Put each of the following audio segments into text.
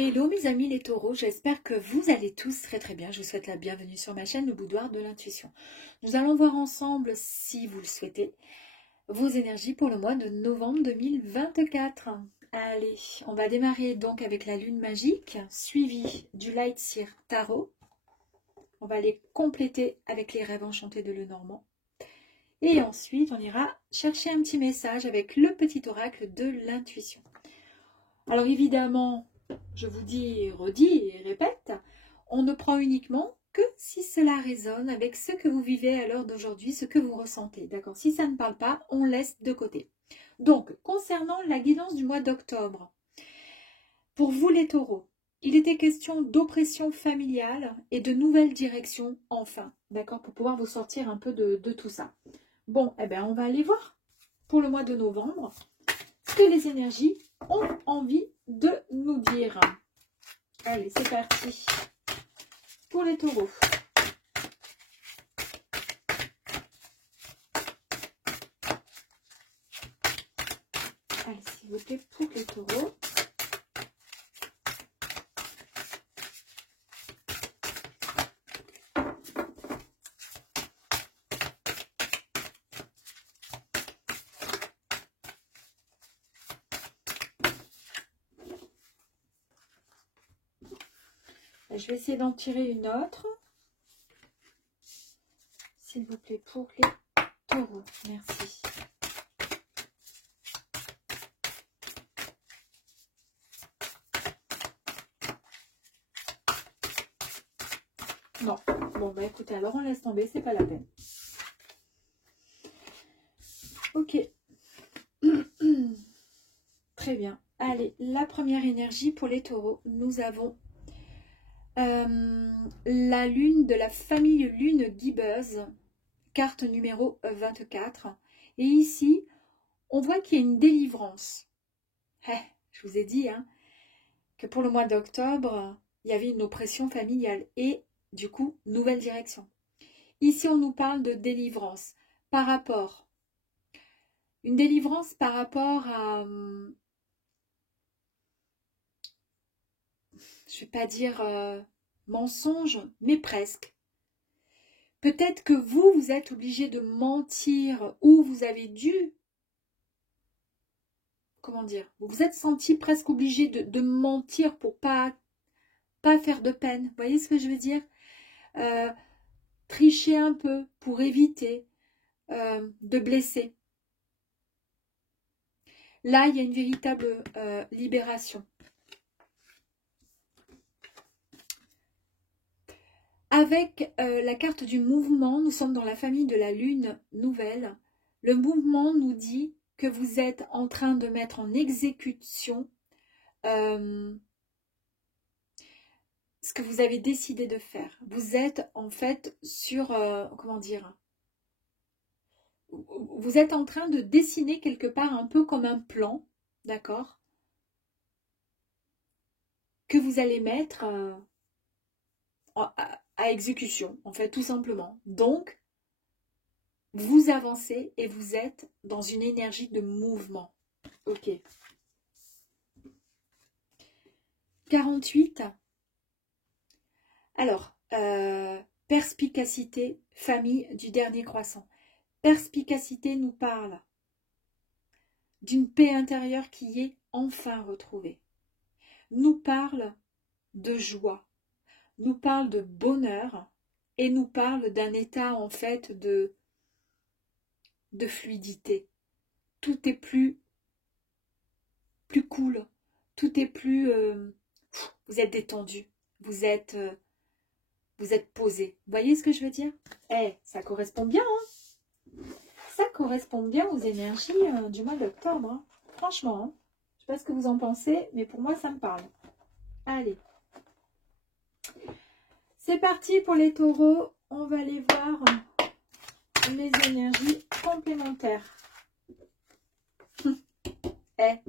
Hello mes amis les taureaux, j'espère que vous allez tous très très bien. Je vous souhaite la bienvenue sur ma chaîne Le Boudoir de l'Intuition. Nous allons voir ensemble, si vous le souhaitez, vos énergies pour le mois de novembre 2024. Allez, on va démarrer donc avec la lune magique, suivie du Light Seer Tarot. On va les compléter avec les rêves enchantés de Lenormand. Et ensuite, on ira chercher un petit message avec le petit oracle de l'intuition. Alors évidemment, je vous dis, redis et répète, on ne prend uniquement que si cela résonne avec ce que vous vivez à l'heure d'aujourd'hui, ce que vous ressentez. D'accord? Si ça ne parle pas, on laisse de côté. Donc, concernant la guidance du mois d'octobre, pour vous les taureaux, il était question d'oppression familiale et de nouvelles directions, enfin. D'accord? Pour pouvoir vous sortir un peu de tout ça. Bon, eh bien, on va aller voir pour le mois de novembre ce que les énergies ont envie de nous dire. Allez, c'est parti pour les taureaux. Allez, s'il vous plaît, pour les taureaux. Je vais essayer d'en tirer une autre. S'il vous plaît, pour les taureaux. Merci. Non. Bon, bah écoutez, alors on laisse tomber, c'est pas la peine. Ok. Très bien. Allez, la première énergie pour les taureaux. Nous avons la lune de la famille lune gibbeuse, carte numéro 24. Et ici, on voit qu'il y a une délivrance. Je vous ai dit que pour le mois d'octobre, il y avait une oppression familiale et du coup, nouvelle direction. Ici, on nous parle de délivrance par rapport, une délivrance par rapport à, je ne vais pas dire mensonge, mais presque. Peut-être que vous êtes obligé de mentir ou vous avez dû, comment dire, vous vous êtes senti presque obligé de mentir pour pas faire de peine. Vous voyez ce que je veux dire? Tricher un peu pour éviter de blesser. Là, il y a une véritable libération. Avec la carte du mouvement, nous sommes dans la famille de la lune nouvelle. Le mouvement nous dit que vous êtes en train de mettre en exécution ce que vous avez décidé de faire. Vous êtes en fait sur, comment dire, vous êtes en train de dessiner quelque part un peu comme un plan, d'accord, que vous allez mettre à exécution, en fait, tout simplement. Donc, vous avancez et vous êtes dans une énergie de mouvement. Ok. 48. Alors, perspicacité, famille du dernier croissant. Perspicacité nous parle d'une paix intérieure qui est enfin retrouvée. Nous parle de joie, nous parle de bonheur et nous parle d'un état en fait de fluidité. Tout est plus cool, tout est plus... vous êtes détendu, vous êtes posé. Vous voyez ce que je veux dire? Ça correspond bien, ça correspond bien aux énergies du mois d'octobre. Franchement, je ne sais pas ce que vous en pensez, mais pour moi, ça me parle. Allez. C'est parti pour les taureaux. On va aller voir les énergies complémentaires.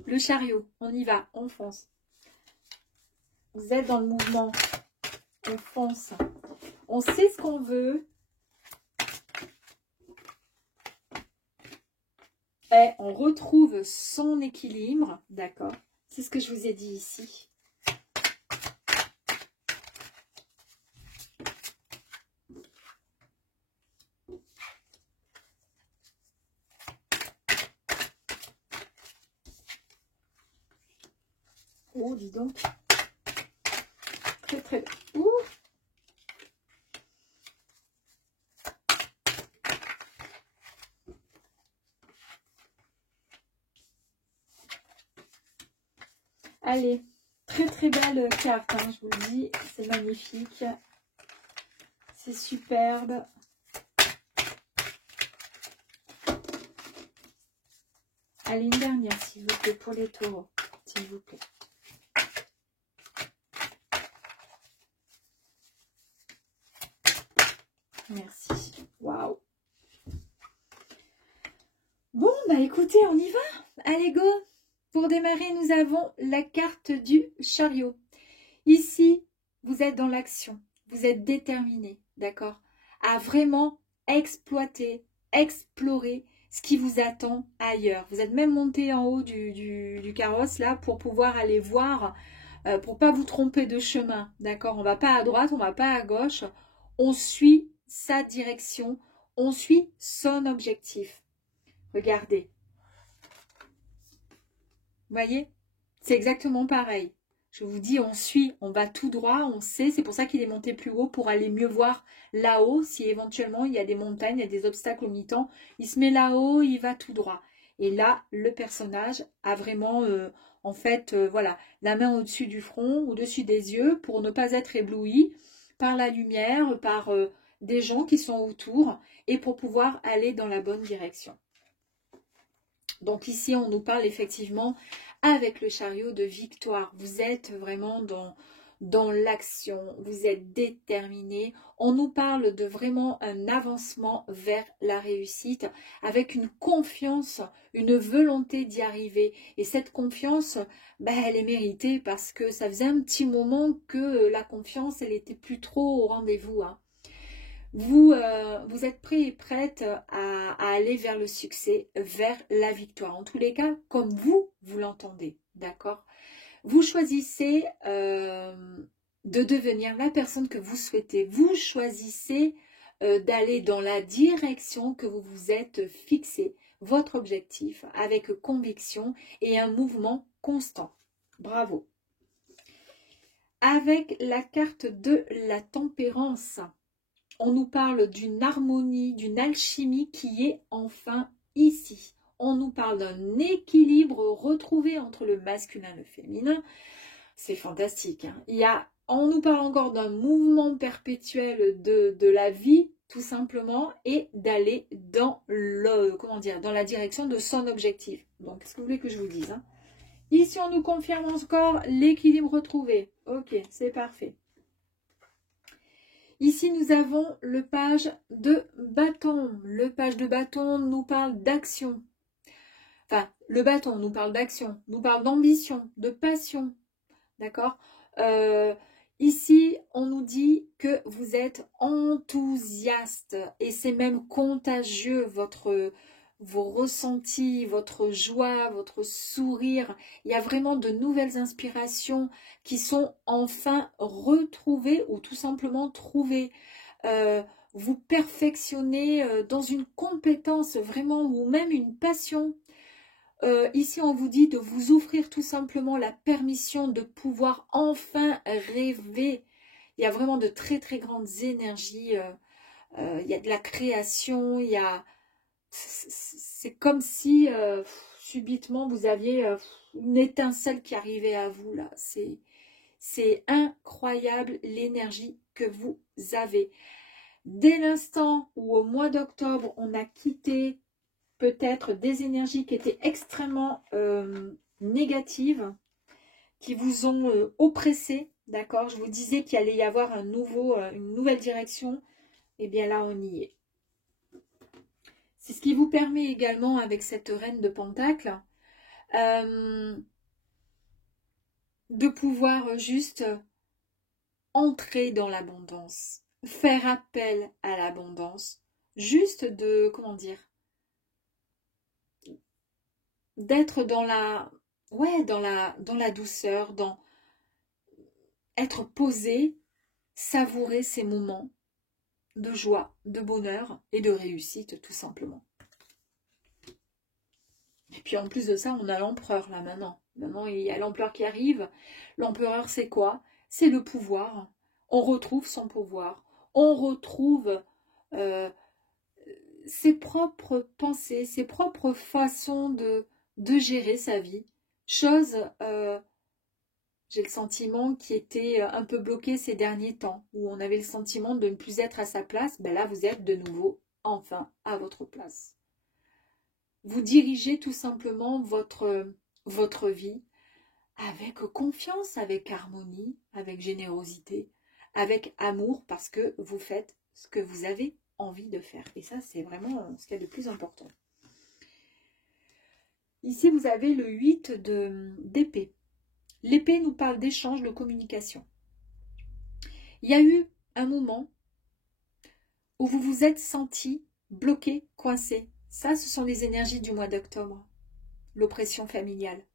Le chariot, on y va, on fonce. Vous êtes dans le mouvement, on fonce. On sait ce qu'on veut. On retrouve son équilibre, d'accord? C'est ce que je vous ai dit ici. Oh, dis donc. Très, très bien. Ouh. Allez, très très belle carte, hein, je vous le dis, c'est magnifique, c'est superbe. Allez, une dernière s'il vous plaît pour les taureaux, s'il vous plaît. Merci, waouh. Bon, bah écoutez, on y va, allez go. Pour démarrer, nous avons la carte du chariot. Ici, vous êtes dans l'action, vous êtes déterminé, d'accord, à vraiment exploiter, explorer ce qui vous attend ailleurs. Vous êtes même monté en haut du carrosse là pour pouvoir aller voir, pour pas vous tromper de chemin, d'accord. On va pas à droite, on va pas à gauche, on suit sa direction, on suit son objectif. Regardez. Vous voyez, c'est exactement pareil. Je vous dis, on suit, on va tout droit, on sait. C'est pour ça qu'il est monté plus haut, pour aller mieux voir là-haut. Si éventuellement il y a des montagnes, il y a des obstacles au mi-temps, il se met là-haut, il va tout droit. Et là, le personnage a vraiment, en fait, voilà, la main au-dessus du front, au-dessus des yeux, pour ne pas être ébloui par la lumière, par des gens qui sont autour, et pour pouvoir aller dans la bonne direction. Donc ici, on nous parle effectivement avec le chariot de victoire. Vous êtes vraiment dans l'action, vous êtes déterminé. On nous parle de vraiment un avancement vers la réussite avec une confiance, une volonté d'y arriver. Et cette confiance, ben, elle est méritée parce que ça faisait un petit moment que la confiance, elle était plus trop au rendez-vous, hein. Vous êtes prêt et prête à aller vers le succès, vers la victoire. En tous les cas, comme vous l'entendez, d'accord? Vous choisissez de devenir la personne que vous souhaitez. Vous choisissez d'aller dans la direction que vous vous êtes fixé, votre objectif, avec conviction et un mouvement constant. Bravo. Avec la carte de la tempérance, on nous parle d'une harmonie, d'une alchimie qui est enfin ici. On nous parle d'un équilibre retrouvé entre le masculin et le féminin. C'est fantastique, hein. On nous parle encore d'un mouvement perpétuel de la vie, tout simplement, et d'aller dans dans la direction de son objectif. Donc, qu'est-ce que vous voulez que je vous dise, hein? Ici, on nous confirme encore l'équilibre retrouvé. Ok, c'est parfait. Ici, nous avons le page de bâton. Le page de bâton nous parle d'action. Enfin, le bâton nous parle d'action, nous parle d'ambition, de passion. D'accord? Ici, on nous dit que vous êtes enthousiaste et c'est même contagieux, vos ressentis, votre joie, votre sourire. Il y a vraiment de nouvelles inspirations qui sont enfin retrouvées ou tout simplement trouvées. Vous perfectionnez dans une compétence vraiment ou même une passion. Ici, on vous dit de vous offrir tout simplement la permission de pouvoir enfin rêver. Il y a vraiment de très très grandes énergies. Il y a de la création. C'est comme si subitement vous aviez une étincelle qui arrivait à vous là. C'est incroyable l'énergie que vous avez. Dès l'instant où au mois d'octobre, on a quitté peut-être des énergies qui étaient extrêmement négatives, qui vous ont oppressé, d'accord? Je vous disais qu'il allait y avoir une nouvelle direction, et bien là, on y est. C'est ce qui vous permet également, avec cette reine de Pentacle, de pouvoir juste entrer dans l'abondance, faire appel à l'abondance, juste de, comment dire, d'être dans la douceur, dans être posé, savourer ces moments de joie, de bonheur et de réussite tout simplement. Et Puis en plus de ça, on a l'empereur là maintenant. Maintenant, il y a l'empereur qui arrive. L'empereur, c'est quoi? C'est le pouvoir. On retrouve son pouvoir. On retrouve ses propres pensées, ses propres façons de gérer sa vie. Chose, j'ai le sentiment, qui était un peu bloquée ces derniers temps, où on avait le sentiment de ne plus être à sa place. Ben là, vous êtes de nouveau, enfin, à votre place. Vous dirigez tout simplement votre vie avec confiance, avec harmonie, avec générosité, avec amour, parce que vous faites ce que vous avez envie de faire. Et ça, c'est vraiment ce qu'il y a de plus important. Ici, vous avez le 8 d'épée. L'épée nous parle d'échange, de communication. Il y a eu un moment où vous vous êtes senti bloqué, coincé. Ça, ce sont les énergies du mois d'octobre. L'oppression familiale.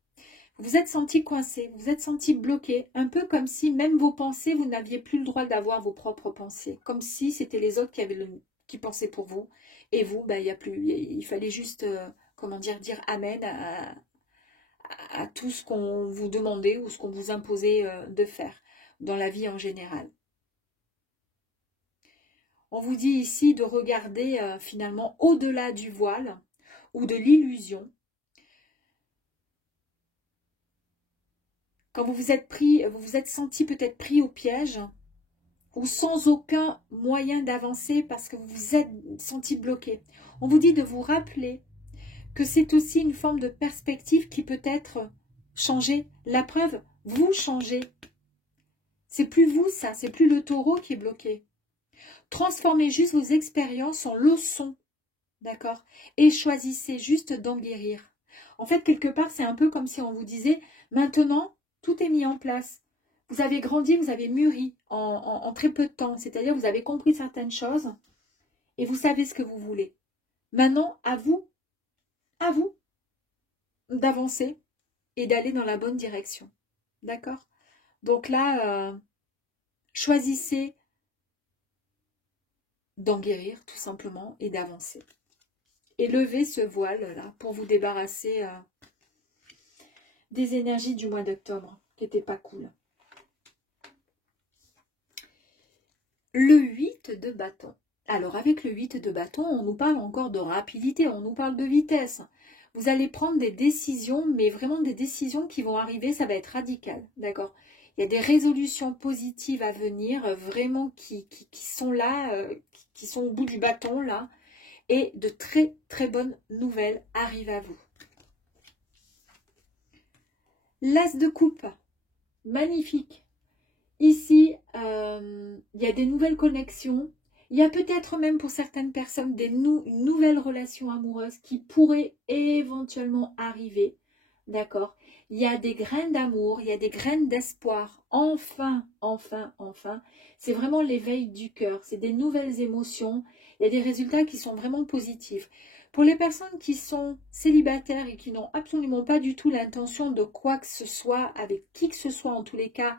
Vous vous êtes senti coincé, vous vous êtes senti bloqué, un peu comme si même vos pensées, vous n'aviez plus le droit d'avoir vos propres pensées. Comme si c'était les autres qui pensaient pour vous. Et vous, ben, il fallait juste, comment dire amen à tout ce qu'on vous demandait ou ce qu'on vous imposait de faire dans la vie en général. On vous dit ici de regarder finalement au-delà du voile ou de l'illusion. Quand vous vous êtes senti peut-être pris au piège ou sans aucun moyen d'avancer parce que vous vous êtes senti bloqué. On vous dit de vous rappeler que c'est aussi une forme de perspective qui peut être changée. La preuve, vous changez. C'est plus vous ça, c'est plus le taureau qui est bloqué. Transformez juste vos expériences en leçons, d'accord? Et choisissez juste d'en guérir. En fait, quelque part, c'est un peu comme si on vous disait, maintenant, tout est mis en place. Vous avez grandi, vous avez mûri en très peu de temps. C'est-à-dire, vous avez compris certaines choses et vous savez ce que vous voulez. Maintenant, à vous d'avancer et d'aller dans la bonne direction. D'accord? Donc là, choisissez d'en guérir tout simplement et d'avancer. Et levez ce voile-là pour vous débarrasser des énergies du mois d'octobre qui n'étaient pas cool. Le 8 de bâton. Alors avec le 8 de bâton, on nous parle encore de rapidité, on nous parle de vitesse. Vous allez prendre des décisions, mais vraiment des décisions qui vont arriver, ça va être radical, d'accord? Il y a des résolutions positives à venir, vraiment qui sont là, qui sont au bout du bâton, là. Et de très très bonnes nouvelles arrivent à vous. L'as de coupe, magnifique. Ici, il y a des nouvelles connexions. Il y a peut-être même pour certaines personnes une nouvelle relation amoureuse qui pourrait éventuellement arriver. D'accord? Il y a des graines d'amour, il y a des graines d'espoir. Enfin, enfin, enfin. C'est vraiment l'éveil du cœur. C'est des nouvelles émotions. Il y a des résultats qui sont vraiment positifs. Pour les personnes qui sont célibataires et qui n'ont absolument pas du tout l'intention de quoi que ce soit, avec qui que ce soit en tous les cas,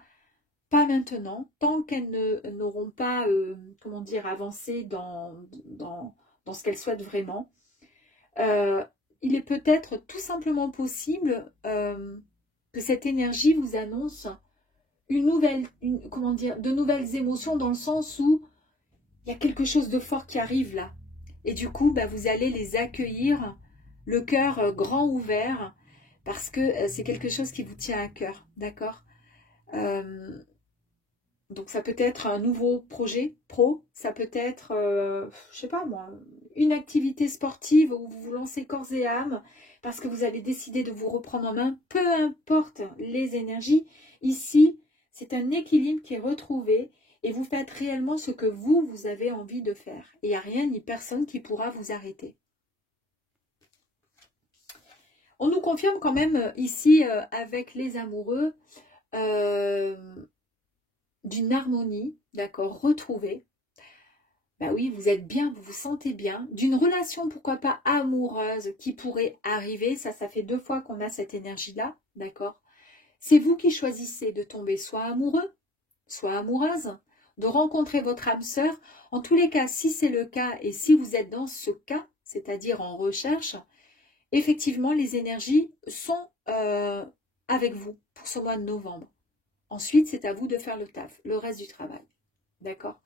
pas maintenant, tant qu'elles n'auront pas, comment dire, avancé dans ce qu'elles souhaitent vraiment. Il est peut-être tout simplement possible que cette énergie vous annonce de nouvelles émotions dans le sens où il y a quelque chose de fort qui arrive là. Et du coup, bah, vous allez les accueillir, le cœur grand ouvert, parce que c'est quelque chose qui vous tient à cœur, d'accord? Donc ça peut être un nouveau projet pro, ça peut être, je sais pas moi, une activité sportive où vous vous lancez corps et âme parce que vous avez décidé de vous reprendre en main, peu importe les énergies. Ici, c'est un équilibre qui est retrouvé et vous faites réellement ce que vous avez envie de faire. Il n'y a rien ni personne qui pourra vous arrêter. On nous confirme quand même ici avec les amoureux d'une harmonie, d'accord, retrouvée. Ben oui, vous êtes bien, vous vous sentez bien. D'une relation, pourquoi pas amoureuse, qui pourrait arriver. Ça fait 2 fois qu'on a cette énergie-là, d'accord. C'est vous qui choisissez de tomber soit amoureux, soit amoureuse, de rencontrer votre âme sœur. En tous les cas, si c'est le cas et si vous êtes dans ce cas, c'est-à-dire en recherche, effectivement, les énergies sont avec vous pour ce mois de novembre. Ensuite, c'est à vous de faire le taf, le reste du travail. D'accord?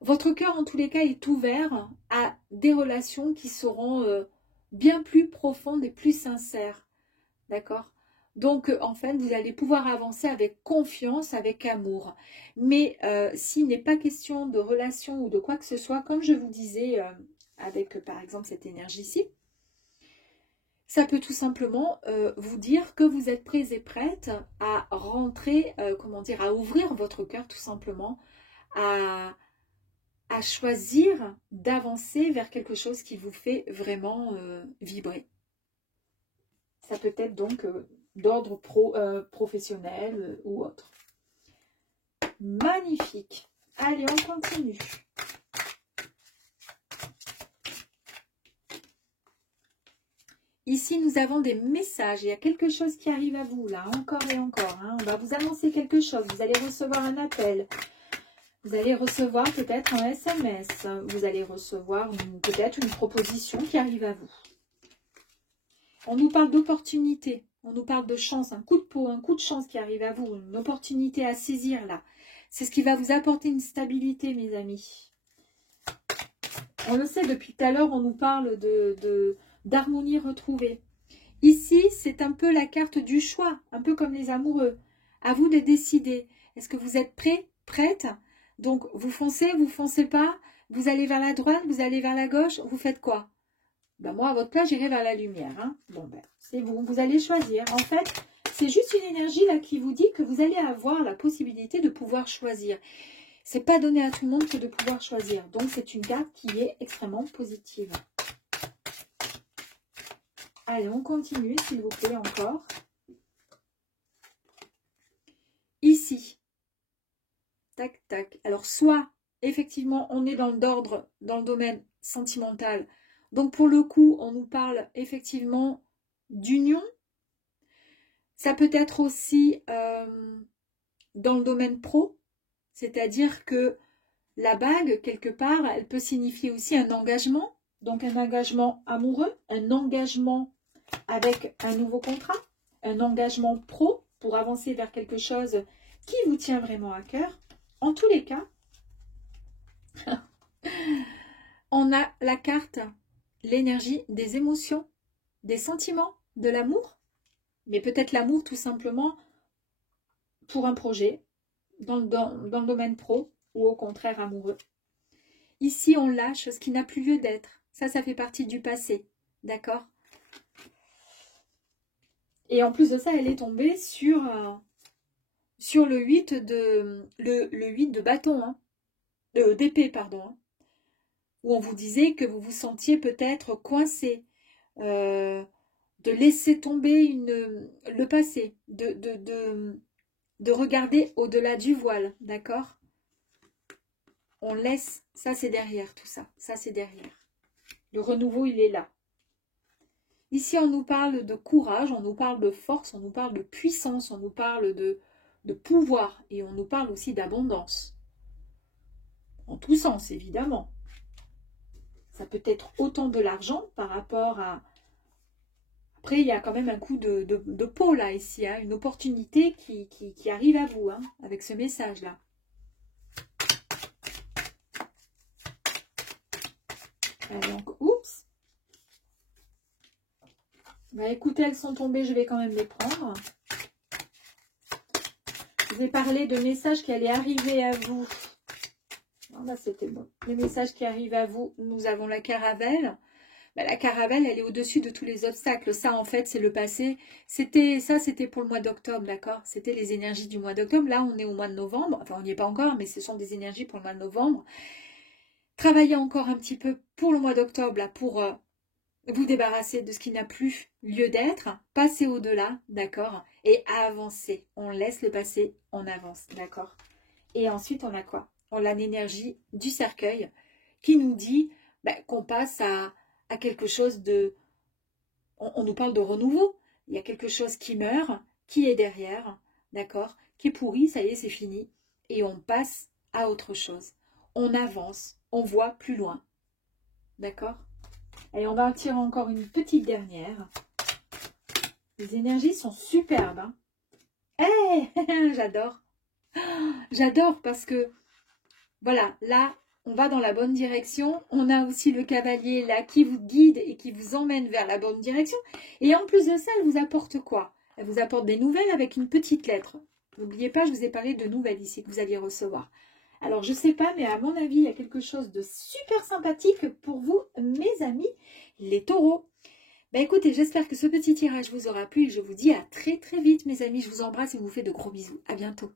Votre cœur, en tous les cas, est ouvert à des relations qui seront bien plus profondes et plus sincères. D'accord? Donc, en fait, vous allez pouvoir avancer avec confiance, avec amour. Mais s'il n'est pas question de relation ou de quoi que ce soit, comme je vous disais avec, par exemple, cette énergie-ci, ça peut tout simplement vous dire que vous êtes prêts et prêtes à rentrer, comment dire, à ouvrir votre cœur tout simplement, à choisir d'avancer vers quelque chose qui vous fait vraiment vibrer. Ça peut être donc d'ordre professionnel ou autre. Magnifique. Allez, on continue. Ici, nous avons des messages. Il y a quelque chose qui arrive à vous, là, encore et encore. Hein. On va vous annoncer quelque chose. Vous allez recevoir un appel. Vous allez recevoir peut-être un SMS. Vous allez recevoir peut-être une proposition qui arrive à vous. On nous parle d'opportunité. On nous parle de chance, un coup de peau, un coup de chance qui arrive à vous. Une opportunité à saisir, là. C'est ce qui va vous apporter une stabilité, mes amis. On le sait, depuis tout à l'heure, on nous parle d'harmonie retrouvée. Ici, c'est un peu la carte du choix, un peu comme les amoureux. À vous de décider. Est-ce que vous êtes prêts, prête? Donc, vous foncez pas, vous allez vers la droite, vous allez vers la gauche, vous faites quoi? Ben moi, à votre place, j'irai vers la lumière. Hein. Bon, ben, c'est vous allez choisir. En fait, c'est juste une énergie là qui vous dit que vous allez avoir la possibilité de pouvoir choisir. C'est pas donné à tout le monde que de pouvoir choisir. Donc, c'est une carte qui est extrêmement positive. Allez, on continue, s'il vous plaît, encore. Ici. Tac, tac. Alors, soit, effectivement, on est dans l'ordre, dans le domaine sentimental. Donc, pour le coup, on nous parle effectivement d'union. Ça peut être aussi dans le domaine pro. C'est-à-dire que la bague, quelque part, elle peut signifier aussi un engagement. Donc, un engagement amoureux, un engagement avec un nouveau contrat, un engagement pro pour avancer vers quelque chose qui vous tient vraiment à cœur. En tous les cas, on a la carte, l'énergie des émotions, des sentiments, de l'amour, mais peut-être l'amour tout simplement pour un projet, dans le domaine pro ou au contraire amoureux. Ici, on lâche ce qui n'a plus lieu d'être. Ça fait partie du passé, d'accord? Et en plus de ça, elle est tombée sur le 8 de bâton, hein, d'épée, pardon, hein, où on vous disait que vous vous sentiez peut-être coincé, de laisser tomber le passé, de regarder au-delà du voile, d'accord? On laisse, ça c'est derrière tout ça, ça c'est derrière. Le renouveau, il est là. Ici, on nous parle de courage, on nous parle de force, on nous parle de puissance, on nous parle de pouvoir et on nous parle aussi d'abondance. En tous sens, évidemment. Ça peut être autant de l'argent par rapport à... Après, il y a quand même un coup de peau là, ici, hein, une opportunité qui arrive à vous, hein, avec ce message-là. Donc, oups. Bah, écoutez, elles sont tombées, je vais quand même les prendre. Je vous ai parlé de messages qui allaient arriver à vous. Ah bah, c'était bon. Les messages qui arrivent à vous, nous avons la caravelle. Bah, la caravelle, elle est au-dessus de tous les obstacles. Ça, en fait, c'est le passé. C'était pour le mois d'octobre, d'accord? C'était les énergies du mois d'octobre. Là, on est au mois de novembre. Enfin, on n'y est pas encore, mais ce sont des énergies pour le mois de novembre. Travaillez encore un petit peu pour le mois d'octobre, là, pour vous débarrasser de ce qui n'a plus lieu d'être. Passez au-delà, d'accord? Et avancer. On laisse le passé, on avance, d'accord? Et ensuite, on a quoi? On a l'énergie du cercueil qui nous dit qu'on passe à quelque chose de... On nous parle de renouveau. Il y a quelque chose qui meurt, qui est derrière, d'accord? Qui est pourri, ça y est, c'est fini. Et on passe à autre chose. On avance, on voit plus loin. D'accord? Allez, on va en tirer encore une petite dernière. Les énergies sont superbes. Hein. Hey, j'adore. J'adore parce que, voilà, là, on va dans la bonne direction. On a aussi le cavalier là qui vous guide et qui vous emmène vers la bonne direction. Et en plus de ça, elle vous apporte quoi? Elle vous apporte des nouvelles avec une petite lettre. N'oubliez pas, je vous ai parlé de nouvelles ici que vous alliez recevoir. Alors, je ne sais pas, mais à mon avis, il y a quelque chose de super sympathique pour vous, mes amis, les taureaux. Ben écoutez, j'espère que ce petit tirage vous aura plu et je vous dis à très très vite, mes amis. Je vous embrasse et vous fais de gros bisous. À bientôt.